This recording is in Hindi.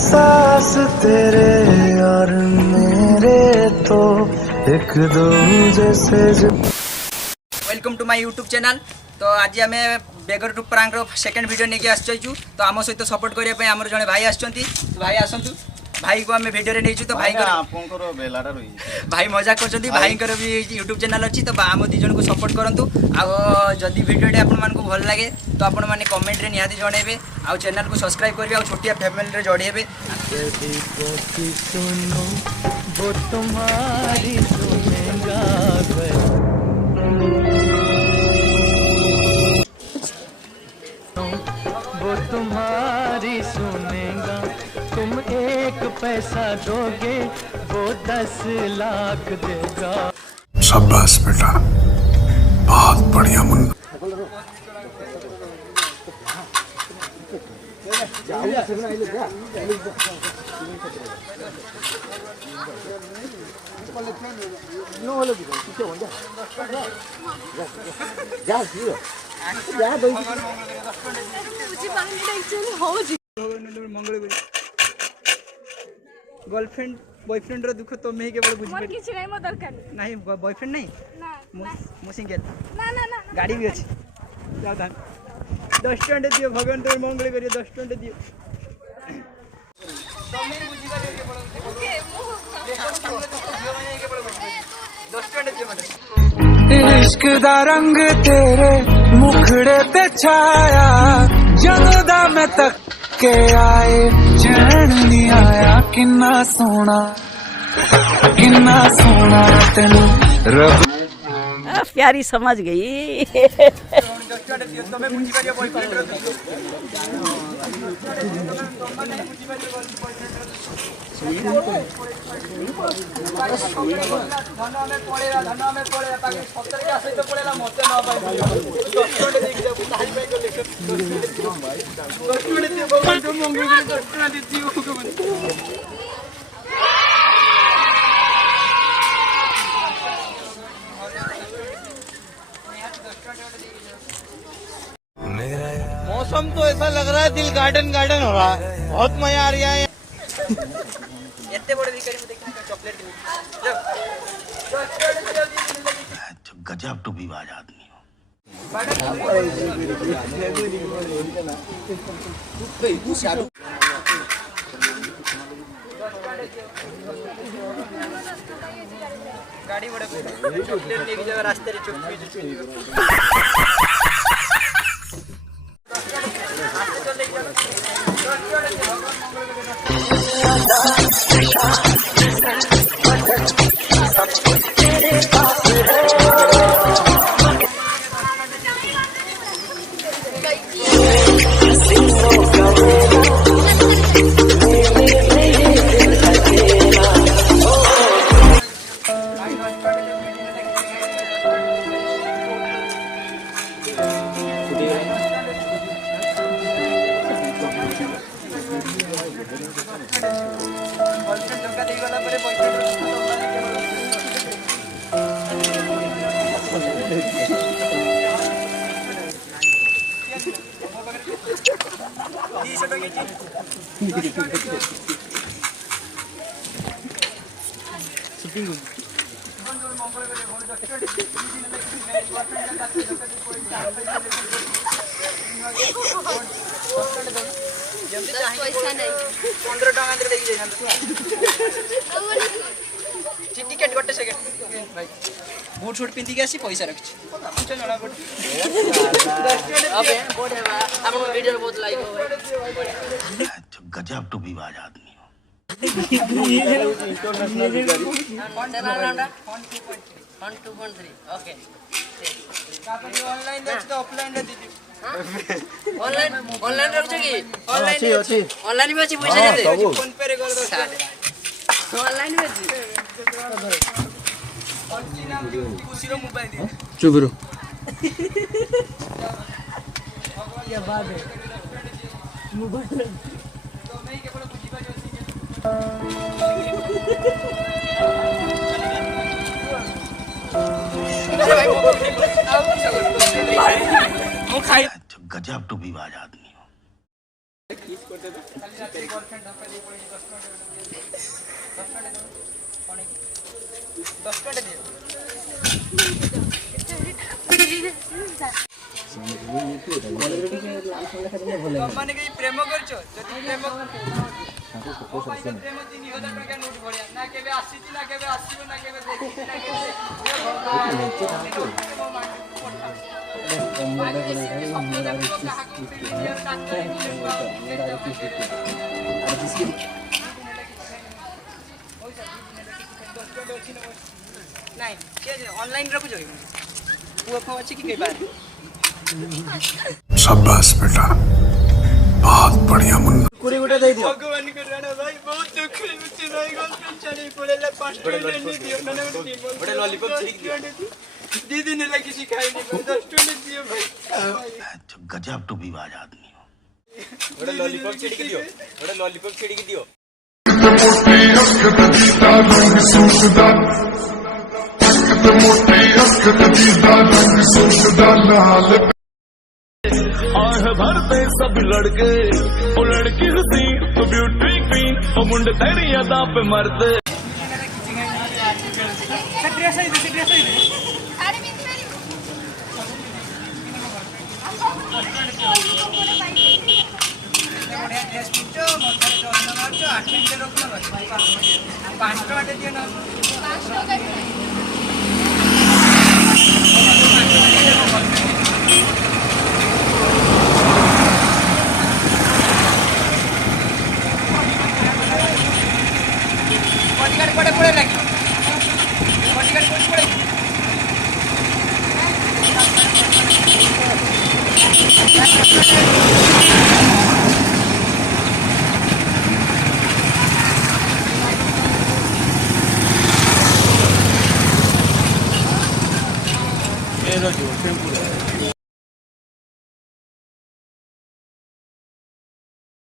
एहसास तेरे और मेरे तो एक दूजे से welcome to my YouTube channel. तो आज आम beggar to prank second video नहीं आसु तो आम सहित सपोर्ट करने आम जड़े भाई आसुँच। भाई आसतु भाई को आम भिडियो नहीं तो भाई भाई मजा कर भाई भी यूट्यूब चैनल अच्छी तो आम दी जन को सपोर्ट करूँ। आदि भिडियोटी आपको भल लगे तो आपण मैंने कमेंट रे निहाती जनइबे आ चैनल को सब्सक्राइब करेंगे आ छोटिया फैमिली रे जोड़ेबे। वो तुम्हारी सुनेगा वो तुम्हारी सुनेगा। तुम एक पैसा दोगे वो 10 लाख देगा। शाबाश बेटा, बहुत बढ़िया मुन्ना। गर्लफ्रेंड बॉयफ्रेंड रो दुख तो मैं केवल बुझ मोर किछि नै, मोर दरकार नहीं बॉयफ्रेंड नहीं ना मो सिंगल ना ना ना गाड़ी भी अच्छी जाओ धान 10 टंडे दियो भगवान तो मंगल करियो 10 टंडे दियो तमे बुझी कर के इश्क दा रंग तेरे मुखड़े ते छाया जनदा मैं तक के आए चैन नहीं आया। किन्ना सोना तेनू रब प्यारी समझ गई। तमे बुझी करियो बॉयफ्रेंड रो मौसम तो ऐसा लग रहा है दिल गार्डन गार्डन हो रहा है, बहुत मजा आ रहा है। इतने बड़े भिखारी में देखने का चॉकलेट गजब टूबीबाज आदमी हो। गाड़ी बड़े चॉकलेट लेके जाओ रास्ते रे चुप पैसा नहीं 15 टका दे देई टिकट गोटे सेकंड भाई बूट शूट पिंदी के आसी पैसा रखछि जणा अबे बोडे बा आपन वीडियो बहुत लाइक हो। गजब टूबीबाज आदमी हो। One 2.3 okay. ऑनलाइन देख तो ऑफलाइन दे दीजिए। ऑनलाइन रख की ऑनलाइन में अच्छी पैसा दे फोन पे रे कर दो ऑनलाइन में अच्छी खुशी रो मोबाइल दे चुप रहो। क्या बात है मोबाइल तो मैं केवल बुझी बा गजब टूबीबाज आदमी हो। गर्लफ्रेंड धक्का दे पड़ी 10 टका दे कौन है 10 टका दे माने के प्रेम करछो जति प्रेम प्रेम 3000 टका नोट भरिया ना केबे आसीती ना केबे आसीबो ना केबे देखि ना केबे नहीं ऑनलाइन रखो जो पुआ अच्छी की कई बार शाबाश बेटा, बहुत बढ़िया मुन्ना। कुड़ी गुटे दे दियो भगवान को राणा भाई बहुत दुख है मुझे नहीं गर्लफ्रेंड चली पड़ेला 5 टका नहीं दियो ना बड़े लॉलीपॉप छिड़क दियो दीदी ने लगी सिखाई नहीं 10 टका दियो भाई गजब टू विवाद आदमी हो। बड़े लॉलीपॉप छिड़क दियो बड़े लॉलीपॉप छिड़क दियो आह भरते सब लड़के वो लड़की हसी तो ब्यूटी क्वीन वो मुंडे तेरी अदा पे मरते ड्रेस है साड़ी में बढ़िया ड्रेस पिंचो मथारे चंदन मारचो 8 मिनिट रखो 5 टका दियो ना 5 टका बॉडीगार्ड पड़े पड़े लगी बॉडीगार्ड पड़े पड़े ये लो जो टेम्पू